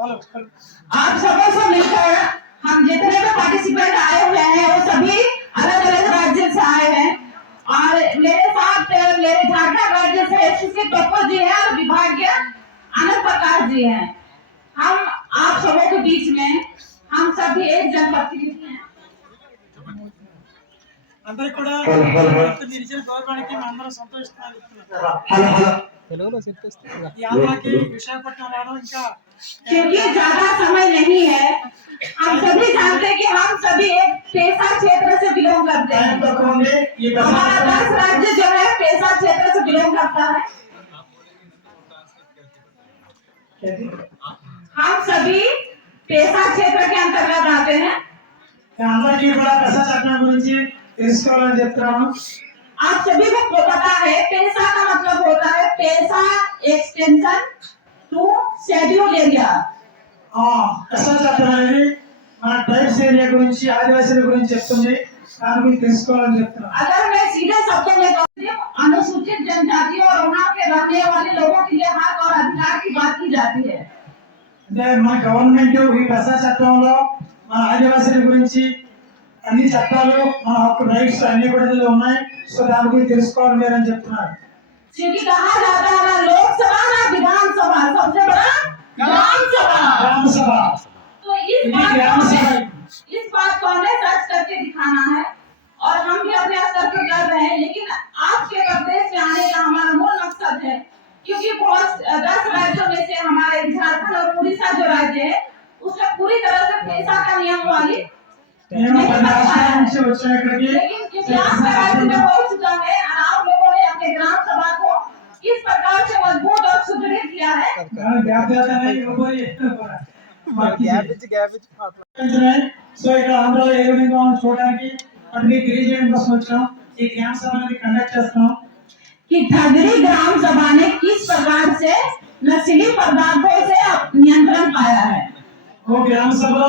Hello hello आप सबों से मिलकर हम जितने भी पार्टिसिपेंट आए हुए हैं वो सभी अलग अलग राज्य से आए हैं और मेरे साथ अ, मेरे झारखंड राज्य से एससी टोपर जी हैं और विभागीय आनंद प्रकाश जी हैं हम आप सबों के बीच में हम सभी एक जनप्रतिनिधि हैं అందరికి కూడా హలో, హలో, హలో. మీరు ఇచ్చిన గౌరవానికి మేము అందరం సంతోషిస్తున్నాను చెప్తున్నాను హలో హలో ఈ ఆంధ్రాకి విశాఖపట్నం రావడం ఇంకా क्योंकि ज्यादा समय नहीं है हम सभी जानते हैं कि हम सभी एक पेशा क्षेत्र से बिलोंग करते టైం हैं తక్కువ ఉంది ఈ हमारा ప్రశాంతత दस राज्य जो है पेशा क्षेत्र से बिलोंग करता है हम सभी पेशा क्षेत्र के अंतर्गत आते हैं అందరికీ కూడా ప్రసాద చట్టం గురించి తెలుసుకోవాలని చెప్తున్నాను आप सभी को पता है पेशा का मतलब होता है पेशा एक्सटेंशन टू शेड्यूल एरिया ఆ ప్రసాద చట్టం అనేది మన ట్రైబ్స్ ఏరియా గురించి ఆదివాసీల గురించి చెప్తుంది దాని గురించి తెలుసుకోవాలని చెప్తున్నాను अगर मैं सीधे शब्दों में कहूँ अनुसूचित जनजाति और वहाँ के रहने वाले लोगों के लिए हक और अधिकार की बात की जाती है అంటే మన గవర్నమెంట్ ఈ ప్రసాద చట్టంలో మన ఆదివాసీల గురించి అన్ని చట్టాలు మన హక్కు రైట్స్ అన్ని కూడా ఇందులో ఉన్నాయి సో దాని గురించి తెలుసుకోవాలి మీరు అని చెప్తున్నారు क्योंकि कहा जाता है ना लोकसभा ना विधानसभा सबसे बड़ा ग्राम सभा గ్రామ సభ तो इस ये बात ग्राम को सभा हमें है। इस बात को हमें सच करके दिखाना है और हम भी अपने स्तर पर कर रहे हैं लेकिन आपके प्रदेश में आने का हमारा मूल मकसद है क्योंकि बहुत दस राज्यों में से हमारे झारखंड और उड़ीसा जो राज्य है उसमें पूरी तरह से पैसा का नियम वाली నేను పది రాష్ట్రాల నుంచి వచ్చాను ఇక్కడికి लेकिन क्योंकि आपका राज्य में हो चुका है और आप लोगों ने अपने ग्राम सभा को किस प्रकार से मजबूत और सुदृढ़ किया है గ్యాప్ చేస్తానే ఇవ్వబోయి గ్యాప్ ఇచ్చి గ్యాప్ ఇచ్చి సో ఇక్కడ ఆంధ్రలో ఏ విధంగా ఉందో చూడడానికి అటు మీకు తెలియజేయడం కోసం వచ్చాం ఈ గ్రామ సభ అనేది కండక్ట్ చేస్తున్నాం कि ठगरी ग्राम सभा ने किस प्रकार से नशीली पदार्थों से नियंत्रण पाया है ఓ గ్రామ సభలో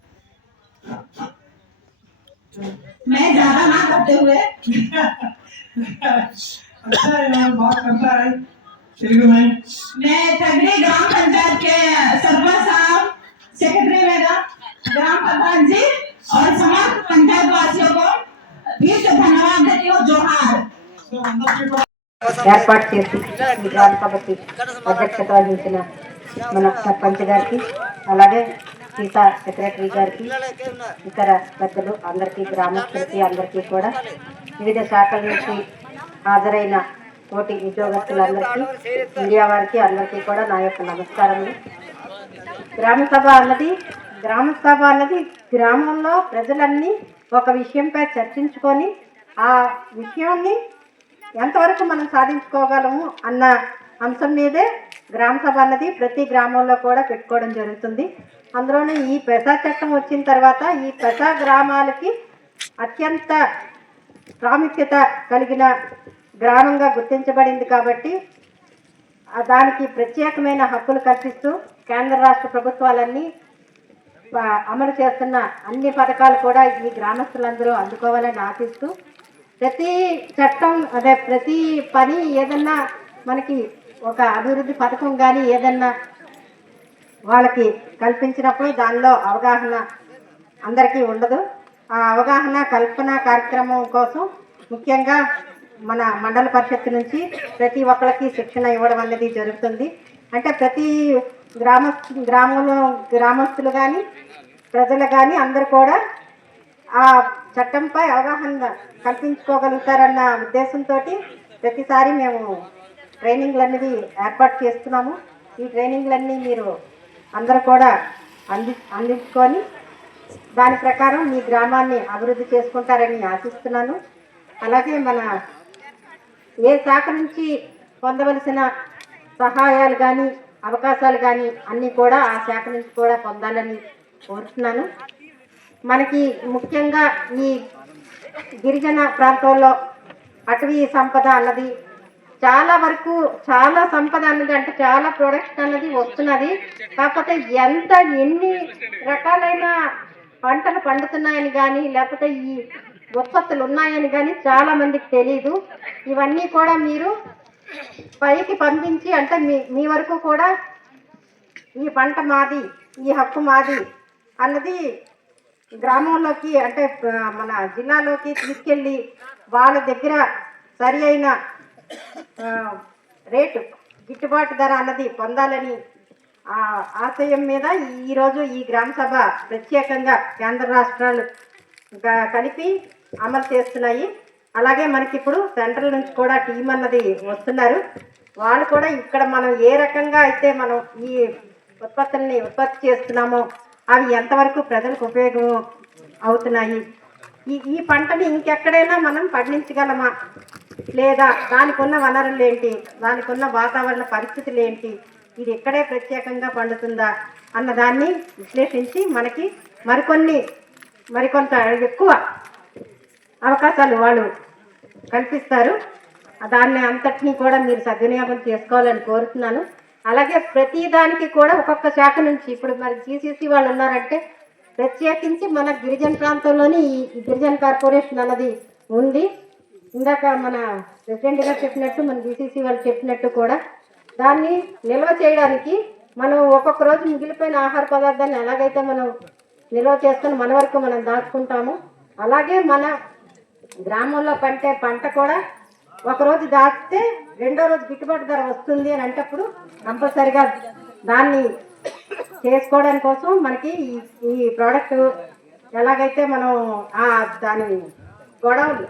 मैं ज्यादा ना करते हुए अच्छा है मैम बात करता है तेलुगु में मैं ठगरी ग्राम पंचायत के सरपंच साहब सेक्रेटरी मेरा ग्राम प्रधान जी और समस्त पंचायत वासियों को फिर से धन्यवाद देती हूँ जोहार సో అందరికీ కూడా ఏర్పాటు చేసి ఈ గ్రామ సభకి అధ్యక్షత వహించిన మన సర్పంచ్ గారికి అలాగే సీతా సెక్రటరీ గారికి ఇతర పెద్దలు అందరికీ గ్రామస్తులకి అందరికీ కూడా వివిధ శాఖల నుంచి హాజరైన తోటి ఉద్యోగస్తులందరికీ మీడియా వారికి అందరికీ కూడా నా యొక్క నమస్కారములు. గ్రామ సభ అన్నది గ్రామ సభ అన్నది గ్రామంలో ప్రజలన్నీ ఒక విషయంపై చర్చించుకొని ఆ విషయాన్ని ఎంతవరకు మనం సాధించుకోగలము అన్న అంశం మీదే గ్రామ సభ అన్నది ప్రతి గ్రామంలో కూడా పెట్టుకోవడం జరుగుతుంది. అందులోనే ఈ పెసా చట్టం వచ్చిన తర్వాత ఈ పెసా గ్రామాలకి అత్యంత ప్రాముఖ్యత కలిగిన గ్రామంగా గుర్తించబడింది కాబట్టి దానికి ప్రత్యేకమైన హక్కులు కల్పిస్తూ కేంద్ర రాష్ట్ర ప్రభుత్వాలన్నీ అమలు చేస్తున్న అన్ని పథకాలు కూడా ఈ గ్రామస్తులందరూ అందుకోవాలని ఆశిస్తూ ప్రతి చట్టం అదే ప్రతి పని ఏదన్నా మనకి ఒక అభివృద్ధి పథకం కానీ ఏదన్నా వాళ్ళకి కల్పించినప్పుడు దానిలో అవగాహన అందరికీ ఉండదు. ఆ అవగాహన కల్పన కార్యక్రమం కోసం ముఖ్యంగా మన మండల పరిషత్ నుంచి ప్రతి ఒక్కరికి శిక్షణ ఇవ్వడం అనేది జరుగుతుంది. అంటే ప్రతి గ్రామ గ్రామంలో గ్రామస్తులు కానీ ప్రజలు కానీ అందరూ కూడా ఆ చట్టంపై అవగాహన కల్పించుకోగలుగుతారన్న ఉద్దేశంతో ప్రతిసారి మేము ట్రైనింగ్లు అనేది ఏర్పాటు చేస్తున్నాము. ఈ ట్రైనింగ్లన్నీ మీరు అందరూ కూడా అంది అందించుకొని దాని ప్రకారం మీ గ్రామాన్ని అభివృద్ధి చేసుకుంటారని ఆశిస్తున్నాను. అలాగే మన ఏ శాఖ నుంచి పొందవలసిన సహాయాలు కానీ అవకాశాలు కానీ అన్నీ కూడా ఆ శాఖ నుంచి కూడా పొందాలని కోరుతున్నాను. మనకి ముఖ్యంగా ఈ గిరిజన ప్రాంతంలో అటవీ సంపద అన్నది చాలా వరకు చాలా సంపద అన్నది అంటే చాలా ప్రొడక్షన్ అన్నది వస్తున్నది. కాకపోతే ఎంత ఎన్ని రకాలైన పంటలు పండుతున్నాయని కానీ లేకపోతే ఈ ఉత్పత్తులు ఉన్నాయని కానీ చాలా మందికి తెలియదు ఇవన్నీ కూడా మీరు పైకి పంపించి అంటే మీ మీ వరకు కూడా ఈ పంట మాది ఈ హక్కు మాది అన్నది గ్రామంలోకి అంటే మన జిల్లాలోకి తీసుకెళ్ళి వాళ్ళ దగ్గర సరి అయిన రేటు గిట్టుబాటు ధర అన్నది పొందాలని ఆశయం మీద ఈరోజు ఈ గ్రామ సభ ప్రత్యేకంగా కేంద్ర రాష్ట్రాలు కలిపి అమలు చేస్తున్నాయి. అలాగే మనకి ఇప్పుడు సెంట్రల్ నుంచి కూడా టీం అన్నది వస్తున్నారు. వాళ్ళు కూడా ఇక్కడ మనం ఏ రకంగా అయితే మనం ఈ ఉత్పత్తుల్ని ఉత్పత్తి చేస్తున్నామో అవి ఎంతవరకు ప్రజలకు ఉపయోగం అవుతున్నాయి? ఈ ఈ పంటని ఇంకెక్కడైనా మనం పండించగలమా? లేదా దానికున్న వనరులు ఏంటి దానికున్న వాతావరణ పరిస్థితులు ఏంటి ఇది ఇక్కడే ప్రత్యేకంగా పండుతుందా? అన్నదాన్ని విశ్లేషించి మనకి మరికొన్ని మరికొంత ఎక్కువ అవకాశాలు వాళ్ళు కల్పిస్తారు. దాన్ని అంతటినీ కూడా మీరు సద్వినియోగం చేసుకోవాలని కోరుతున్నాను. అలాగే ప్రతి దానికి కూడా ఒక్కొక్క శాఖ నుంచి ఇప్పుడు మరి జీసీసీ వాళ్ళు ఉన్నారంటే ప్రత్యేకించి మన గిరిజన ప్రాంతంలోని ఈ గిరిజన కార్పొరేషన్ అన్నది ఉంది. ఇందాక మన ప్రెసిడెంట్ గారు చెప్పినట్టు మన బీసీసీ వాళ్ళు చెప్పినట్టు కూడా దాన్ని నిల్వ చేయడానికి మనం ఒక్కొక్క రోజు మిగిలిపోయిన ఆహార పదార్థాన్ని ఎలాగైతే మనం నిల్వ చేసుకొని మన వరకు మనం దాచుకుంటాము అలాగే మన గ్రామంలో పంటే పంట కూడా ఒక రోజు దాచితే రెండో రోజు గిట్టుబాటు ధర వస్తుంది అని అంటప్పుడు కంపల్సరిగా దాన్ని చేసుకోవడం కోసం మనకి ఈ- ఈ ప్రోడక్ట్ ఎలాగైతే మనం దాని గొడవలు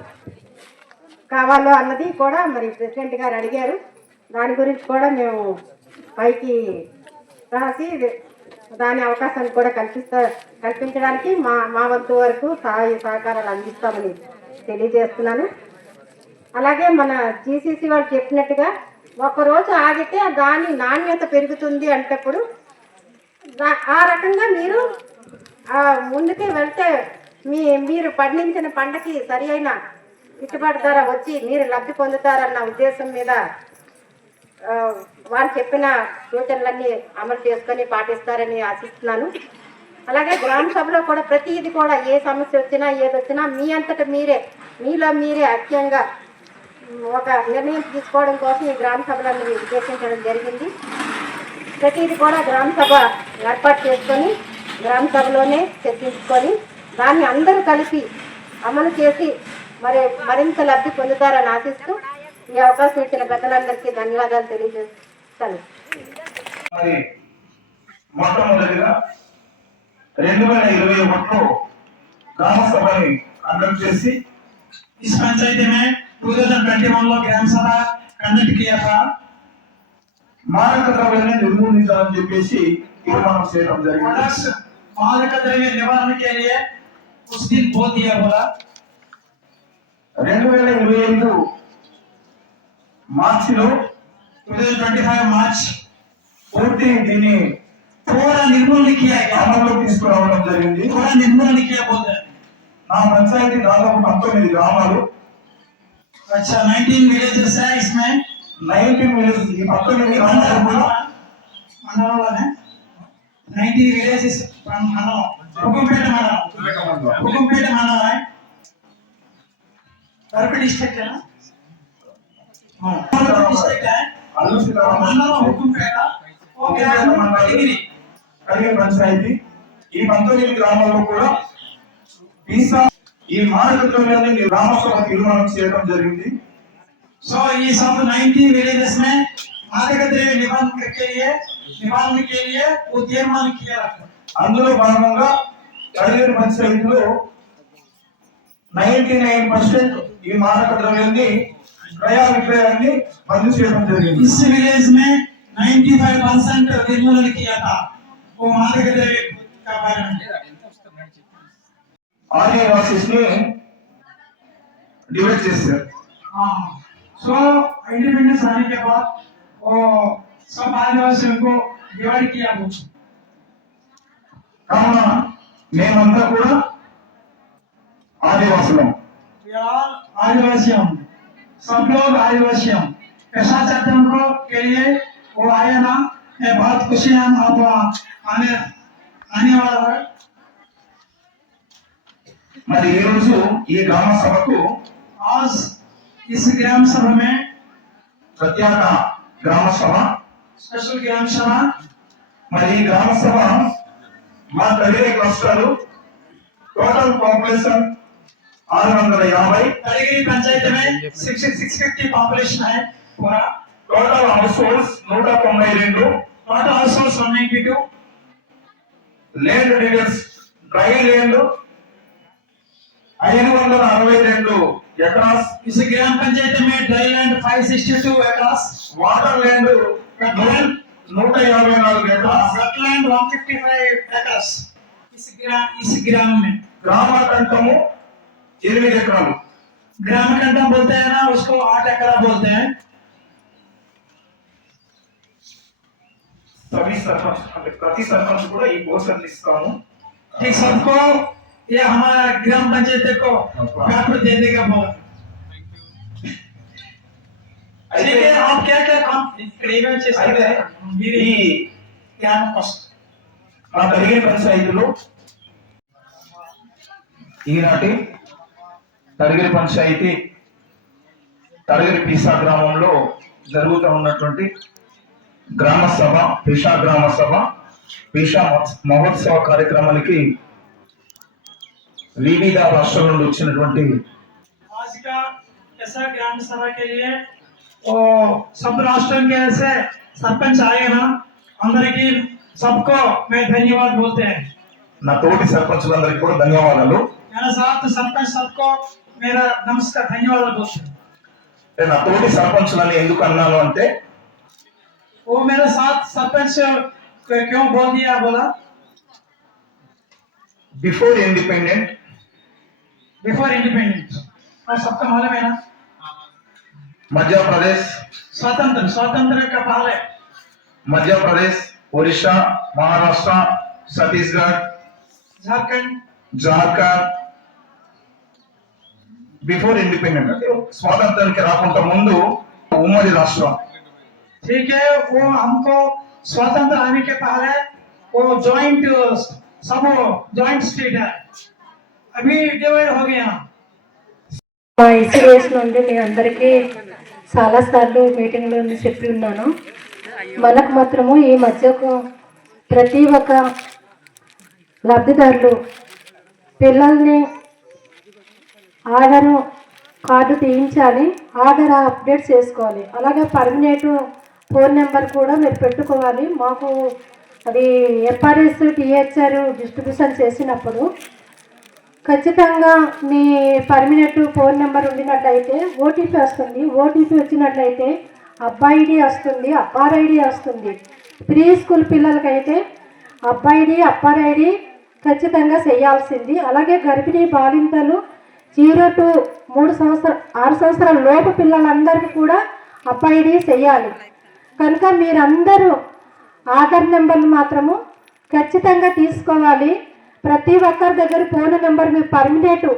కావాలో అన్నది కూడా మరి ప్రెసిడెంట్ గారు అడిగారు. దాని గురించి కూడా మేము పైకి రాసి దాని అవకాశాన్ని కూడా కల్పిస్తా కల్పించడానికి మా మా వంతు వరకు సహాయ సహకారాలు అందిస్తామని తెలియజేస్తున్నాను. అలాగే మన జీసీసీ వాళ్ళు చెప్పినట్టుగా ఒకరోజు ఆగితే దాని నాణ్యత పెరుగుతుంది అంటప్పుడు ఆ రకంగా మీరు ముందుకే వెళ్తే మీ మీరు పండించిన పంటకి సరి అయిన గిట్టుబాటు ధర వచ్చి మీరు లబ్ధి పొందుతారన్న ఉద్దేశం మీద వారు వాళ్ళు చెప్పిన సూచనలన్నీ అమలు చేసుకొని పాటిస్తారని ఆశిస్తున్నాను. అలాగే గ్రామ సభలో కూడా ప్రతిది కూడా ఏ సమస్య వచ్చినా ఏది వచ్చినా మీ అంతట మీరే మీలో మీరే అత్యంగా ఒక నిర్ణయం తీసుకోవడం కోసం ఈ గ్రామ సభలను ఉద్దేశించడం జరిగింది. ప్రతిది కూడా గ్రామ సభ ఏర్పాటు చేసుకొని గ్రామ సభలోనే చర్చించుకొని దాన్ని అందరూ కలిపి అమలు చేసి మరి మరింత లబ్ధి పొందుతారని ఆశిస్తూ ఈ అవకాశం ఇచ్చిన పెద్దలందరికీ ధన్యవాదాలు తెలియజేస్తాను మరి మొట్టమొదటిగా రెండు వేల ఇరవై ఒకటిలో గ్రామ సభని కండక్ట్ చేసి इस पंचायती में 2021 లో గ్రామ సభ కండక్ట్ किया था మారక ద్రవ్యాన్ని నిర్మూలించాలని చెప్పేసి తీర్మానం చేయడం జరిగింది प्रोडक्ट्स मादक द्रव्य निवारण के लिए उस दिन बोल दिया बोला రెండు వేల ఇరవై ఐదు మార్చిలో టూ ట్వంటీ ఫైవ్ మార్చ్ పూర్తి దీన్ని కోర నిర్మూలనికి గ్రామంలో తీసుకురావడం జరిగింది. కోర నిర్మూలనికి నా పంచాయతీ దాదాపు పంతొమ్మిది గ్రామాలు. నైన్టీన్ విలేజెస్ నైన్టీన్ విలేజెస్ ఈ పంతొమ్మిది గ్రామాలు కూడా మండలంలోనే. నైన్టీన్ విలేజెస్ మండలం హుకుంపేట మండలం. హుకుంపేట మండలం అల్లు సీతారామ मंडल हुकुमपेट ओके डिग्री కలిగిన పంచాయతీ ఈ పంతొమ్మిది గ్రామాల్లో కూడా వీసా ఈ మారక ద్రవ్యాన్ని గ్రామసభ తీర్మానం చేయడం జరిగింది सो ये सब 90 विलेजेस में मादक द्रव्य निवारण के लिए निवारण के लिए वो तीर्मान किया रखा అందులో భాగంగా కలిగిన పంచాయతీలో నైన్టీ నైన్ పర్సెంట్ ఈ మారక ద్రవ్యాన్ని క్రయ విక్రయాన్ని బంద్ చేయడం జరిగింది इस विलेज में 95 परसेंट निर्मूलन किया था वो मादक द्रव्य का बारे में ఆదివాసీస్ ని డివైడ్ చేశారు हाँ सो इंडिपेंडेंस आने के बाद वो सब आदिवासियों को डिवाइड किया वो కావున మేమంతా కూడా ఆదివాసులం We are all आदिवासियों सब लोग आदिवासियों पेशा चट्टम को के लिए वो आए ना मैं बहुत खुशी हम आप आने आने वाला है మరి ఈ రోజు ఈ గ్రామ సభకు आज इस ग्राम सभा में ప్రత్యేక గ్రామ సభ स्पेशल ग्राम सभा మరి ఈ గ్రామ సభ మా తల్లి క్లస్టర్ టోటల్ పాపులేషన్ ఆరు వందల యాభై. Kadigiri panchayati six six fifty population high. Total house holds నూట తొంభై రెండు. Total households one ninety two land details dry land ఐదు వందల అరవై రెండు ఎకరాస్. ఇస్ గ్రామ పంచాయతీ మే dry land five sixty two acres water land నూట యాభై నాలుగు acres. Wet land one fifty five acres is గ్రామ ఇస్ గ్రామం గ్రామ కంటము ఎనిమిది ఎకరాలు ग्राम कंटम बोलते हैं ना उसको आठ एकरा बोलते हैं సభి సర్పంచ్ అంటే ప్రతి సర్పంచ్ కూడా ఈ పోస్టర్లు ఇస్తాము ठीक सबको ये हमारा ग्राम पंचायत को पेपर देने का बोल ठीक है आप क्या क्या काम क्रेवन అయితే ఈ क्या फर्स्ट మా తరిగిన పంచాయతీలో ఈనాటి తరిగిరి పంచాయతీ తరిగిరి పీసా గ్రామంలో జరుగుతూ ఉన్నటువంటి గ్రామ సభ పీషా గ్రామ సభ పీషా మహోత్స- మహోత్సవ కార్యక్రమానికి వివిధ రాష్ట్రాల నుండి వచ్చినటువంటి आज का ऐसा ग्राम सभा के लिए वो सब राष्ट्रों के ऐसे सरपंच आए ना अंदर की सबको मैं धन्यवाद बोलते हैं నా తోటి సర్పంచులందరికీ కూడా ధన్యవాదాలు मेरा साथ सरपंच सबको मेरा नमस्कार धन्यवाद बोलते हैं అంటే నా తోటి సర్పంచులని ఎందుకు అన్నాను అంటే वो मेरे साथ सरपंच को क्यों बोल दिया बोला బిఫోర్ ఇండిపెండెంట్ बिफोर इंडिपेंडेंट और सबका मालूम है ना మధ్యప్రదేశ్ स्वतंत्र स्वतंत्र का पहले మధ్యప్రదేశ్ ఒరిస్సా మహారాష్ట్ర ఛత్తీస్గఢ్ झारखंड జార్ఖండ్ బిఫోర్ ఇండిపెండెంట్ అంటే స్వాతంత్రానికి రాకుండా ముందు ఉమ్మడి రాష్ట్రం ठीक है वो हमको स्वतंत्र आने के पहले वो जॉइंट सब जॉइंट स्टेट है अभी डिवाइड हो गया మా ఇన్సూరెన్స్ నుండి మీ అందరికీ చాలాసార్లు మీటింగ్లో చెప్పి ఉన్నాను మనకు మాత్రము ఈ మధ్యకు ప్రతి ఒక్క లబ్ధిదారులు పిల్లల్ని ఆధార్ కార్డు తీయించాలి ఆధార్ అప్డేట్ చేసుకోవాలి. అలాగే పర్మినెంట్ ఫోన్ నెంబర్ కూడా మీరు పెట్టుకోవాలి. మాకు అది ఎఫ్ఆర్ఎస్ టీహెచ్ఆర్ డిస్ట్రిబ్యూషన్ చేసినప్పుడు ఖచ్చితంగా మీ పర్మినెంట్ ఫోన్ నెంబర్ ఉండినట్లయితే ఓటీపీ వస్తుంది. ఓటీపీ వచ్చినట్లయితే అబ్బాయిడి వస్తుంది అప్పార్ ఐడి వస్తుంది. ప్రీ స్కూల్ పిల్లలకైతే అబ్బాయిడి అప్పార్ ఐడి ఖచ్చితంగా చేయాల్సింది. అలాగే గర్భిణీ బాలింతలు జీరో టు మూడు సంవత్సరం ఆరు సంవత్సరాల లోపు పిల్లలందరికీ కూడా అబ్బాయిడి చేయాలి. కనుక మీరందరూ ఆధార్ నెంబర్ని మాత్రము ఖచ్చితంగా తీసుకోవాలి. ప్రతి ఒక్కరి దగ్గర ఫోన్ నెంబర్ మీ పర్మినెంట్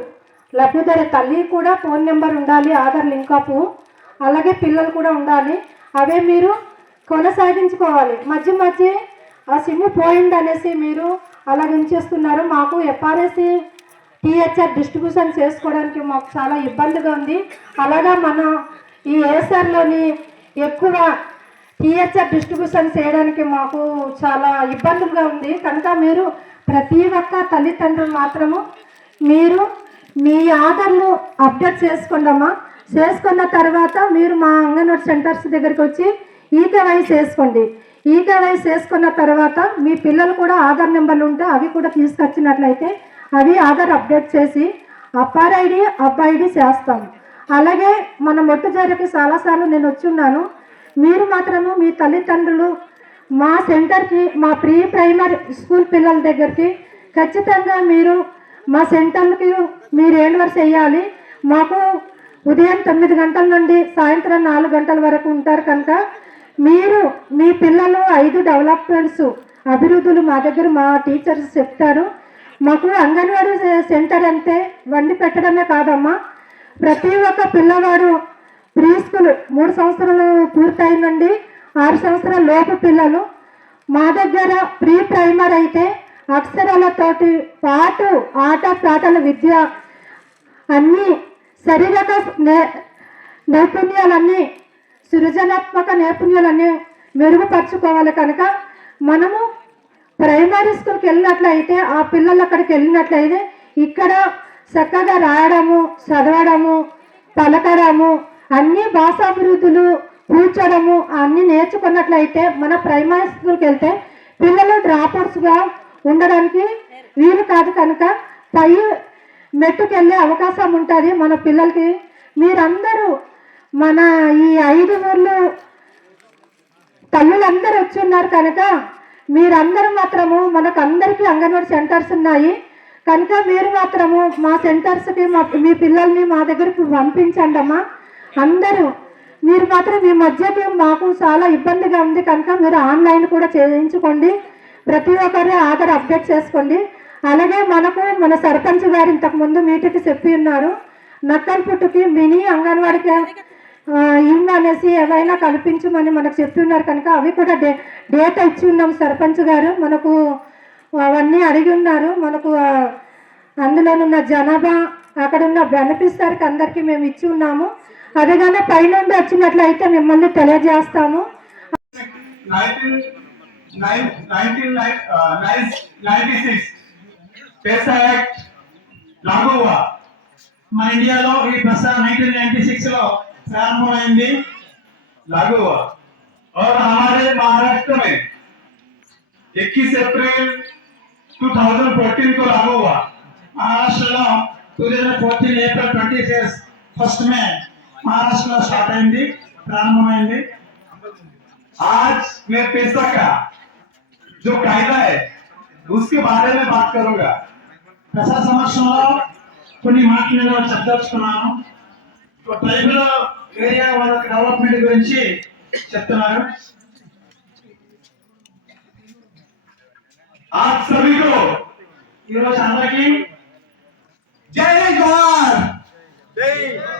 లబ్ధిదార తల్లి కూడా ఫోన్ నెంబర్ ఉండాలి ఆధార్ లింకప్ అలాగే పిల్లలు కూడా ఉండాలి. అవే మీరు కొనసాగించుకోవాలి. మధ్య మధ్య ఆ సిమ్ పోయింది అనేసి మీరు అలా ఉంచేస్తున్నారు మాకు ఎఫ్ఆర్ఎస్సి టీహెచ్ఆర్ డిస్ట్రిబ్యూషన్ చేసుకోవడానికి మాకు చాలా ఇబ్బందిగా ఉంది. అలాగా మనం ఈ ఏసార్లోని ఎక్కువ టీహెచ్ఆర్ డిస్ట్రిబ్యూషన్ చేయడానికి మాకు చాలా ఇబ్బందులుగా ఉంది. కనుక మీరు ప్రతి ఒక్క తల్లిదండ్రులు మాత్రము మీరు మీ ఆధార్ను అప్డేట్ చేసుకోండమ్మా చేసుకున్న తర్వాత మీరు మా అంగన్వాడీ సెంటర్స్ దగ్గరికి వచ్చి ఈకేవైస్ చేసుకోండి. ఈకేవైస్ చేసుకున్న తర్వాత మీ పిల్లలు కూడా ఆధార్ నెంబర్లు ఉంటే అవి కూడా తీసుకొచ్చినట్లయితే అవి ఆధార్ అప్డేట్ చేసి అప్పార్ ఐడి అబ్బాయిడి ఐడి చేస్తాం. అలాగే మన మొట్టుజారికి చాలాసార్లు నేను వచ్చి ఉన్నాను. మీరు మాత్రము మీ తల్లిదండ్రులు మా సెంటర్కి మా ప్రీ ప్రైమరీ స్కూల్ పిల్లల దగ్గరికి ఖచ్చితంగా మీరు మా సెంటర్కి మీరు ఏండ్వర్స్ వేయాలి మాకు ఉదయం తొమ్మిది గంటల నుండి సాయంత్రం నాలుగు గంటల వరకు ఉంటారు కనుక మీరు మీ పిల్లలు ఐదు డెవలప్మెంట్స్ అభివృద్ధులు మా దగ్గర మా టీచర్స్ చెప్తారు. మాకు అంగన్వాడీ సెంటర్ అంటే వండి పెట్టడమే కాదమ్మా. ప్రతి ఒక్క పిల్లవాడు ప్రీ స్కూల్ మూడు సంవత్సరాలు పూర్తయి నుండి ఆరు సంవత్సరాల లోపు పిల్లలు. మా దగ్గర ప్రీ ప్రైమర్ అయితే అక్షరాలతోటి పాటు ఆట పాటల విద్య అన్నీ శారీరక నే- నైపుణ్యాలన్నీ సృజనాత్మక నైపుణ్యాలన్నీ మెరుగుపరుచుకోవాలి కనుక మనము ప్రైమరీ స్కూల్కి వెళ్ళినట్లయితే ఆ పిల్లలు అక్కడికి వెళ్ళినట్లయితే ఇక్కడ చక్కగా రాయడము చదవడము పలకడము అన్ని భాషాభివృద్ధులు కూర్చోడము అన్ని నేర్చుకున్నట్లయితే మన ప్రైమరీ స్కూల్కి వెళ్తే పిల్లలు డ్రాపర్స్గా ఉండడానికి వీలు కాదు కనుక పై మెట్టుకెళ్ళే అవకాశం ఉంటుంది మన పిల్లలకి. మీరందరూ మన ఈ ఐదు ఊర్లు తల్లులందరూ వచ్చి ఉన్నారు కనుక మీరందరూ మాత్రము మనకు అందరికీ అంగన్వాడీ సెంటర్స్ ఉన్నాయి. కనుక మీరు మాత్రము మా సెంటర్స్కి మా మీ పిల్లల్ని మా దగ్గరికి పంపించండి అమ్మా. అందరూ మీరు మాత్రం మీ మధ్యకి మాకు చాలా ఇబ్బందిగా ఉంది. కనుక మీరు ఆన్లైన్ కూడా చేయించుకోండి. ప్రతి ఒక్కరి ఆధార్ అప్డేట్ చేసుకోండి. అలాగే మనకు మన సర్పంచ్ గారు ఇంతకుముందు మీటికి మీటింగ్కి చెప్పి ఉన్నారు. నక్కల్పుట్టుకి మినీ అంగన్వాడికి ఆ, అనేసి ఏవైనా కల్పించమని మనకు చెప్పి ఉన్నారు కనుక అవి కూడా డే డేటా ఇచ్చి ఉన్నాం సర్పంచ్ గారు. మనకు అవన్నీ అడిగి ఉన్నారు. మనకు అందులోనున్న జనాభా అక్కడ ఉన్న బెనిఫిట్స్ సార్కి అందరికీ మేము ఇచ్చి ఉన్నాము. అదేగానే పైనుండి వచ్చినట్లయితే మిమ్మల్ని తెలియజేస్తాము. మన ఇండియాలో ఈ ప్రస్తుతం నైన్టీన్ నైన్టీ సిక్స్ లో ప్రారంభమైంది लागू हुआ और हमारे महाराष्ट्र में 21 अप्रैल 2014 को लागू हुआ మహారాష్ట్రలో two thousand fourteen April twenty first May మహారాష్ట్రలో స్టార్ట్ అయింది ప్రారంభమైంది आज मैं पैसा का जो कायदा है उसके बारे में बात करूंगा ప్రసాద సమక్షంలో కొన్ని మాటలు నేను చెప్పదలుచుకున్నాను ట్రైబల్ ఏరియా వాళ్ళకి డెవలప్మెంట్ గురించి చెప్తున్నారు आप सभी को ఈరోజు అందరికీ జై జవాన్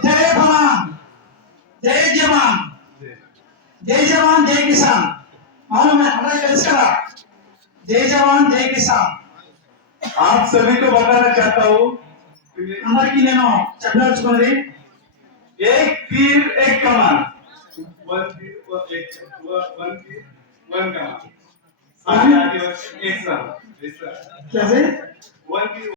జై భవాన్ జై జవాన్ జై జవాన్ జై కిసాన్ అవును అందరికీ తెలుసు కదా జై జవాన్ జై కిసాన్ आप सभी को बताना चाहता हूँ అందరికీ నేను చెప్పదలుచుకున్నది एक तीर एक कमान। वन तीर वन एक वन तीर वन कमान। एक साल कैसे वन तीर